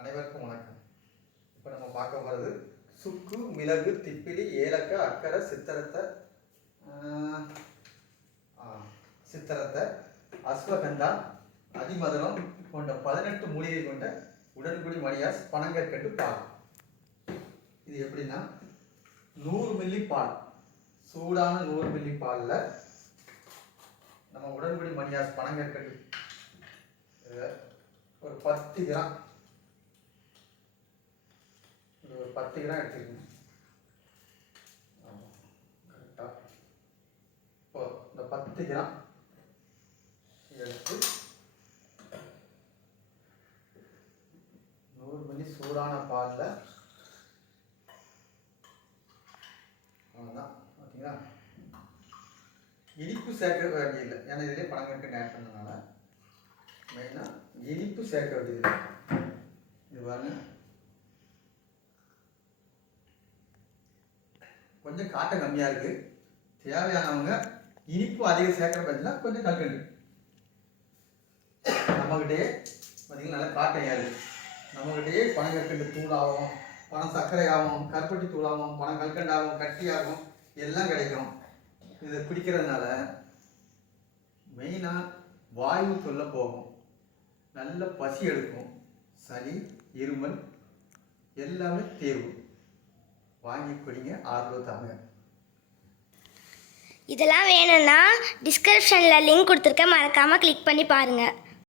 அனைவருக்கும் வணக்கம். இப்போ நம்ம பார்க்க போகிறது சுக்கு, மிளகு, திப்பிலி, ஏலக்காய், அக்கரை, சித்தரத்தை, அஸ்வகந்தா, அதிமதுரம் போன்ற 18 மூலிகை கொண்ட உடன்குடி மணியாஸ் பனங்கற்கண்டு பால். இது எப்படின்னா 100 மில்லி பால், சூடான 100 மில்லி பாலில் நம்ம உடன்குடி மணியாஸ் பனங்கற்கண்டு ஒரு 10 கிராம், ஒரு 10 கிராம் எடுத்துக்கணும். கரெக்டாக இப்போ இந்த 10 கிராம் எடுத்து 100 மில்லி சூடான பாலில் அவ்வளோதான். பார்த்தீங்களா, இனிப்பு சேர்க்க வேண்டியதில்லை, ஏன்னா இதிலே பனங்கற்கண்டு ஆட் பண்ணதுனால மெயினாக இனிப்பு சேர்க்க வேண்டியதில்லை. இது பாருங்க, கொஞ்சம் காட்டம் கம்மியாக இருக்குது. தேவையானவங்க இனிப்பு அதிகம் சேர்க்குற பட்சம்னா கொஞ்சம் கல்கண்டு. நம்மகிட்டயே பார்த்தீங்கன்னா நல்லா காட்டம் ஏறு. நம்மகிட்டயே பனங்கற்கண்டு தூளாகும், பனம் சர்க்கரை ஆகும், கருப்பட்டி தூளாகும், பனம் கல்கண்டாகும், கட்டியாகும், எல்லாம் கிடைக்கும். இதை குடிக்கிறதுனால மெயினாக வாயு தொல்லை போகும், நல்ல பசி எடுக்கும், சளி, இருமல் எல்லாமே தீர்வு. வாங்கி குடிங்க, ஆர்வம் தாங்க. இதெல்லாம் வேணும்னா டிஸ்கிரிப்ஷனில் லிங்க் கொடுத்துருக்கேன், மறக்காமல் கிளிக் பண்ணி பாருங்கள்.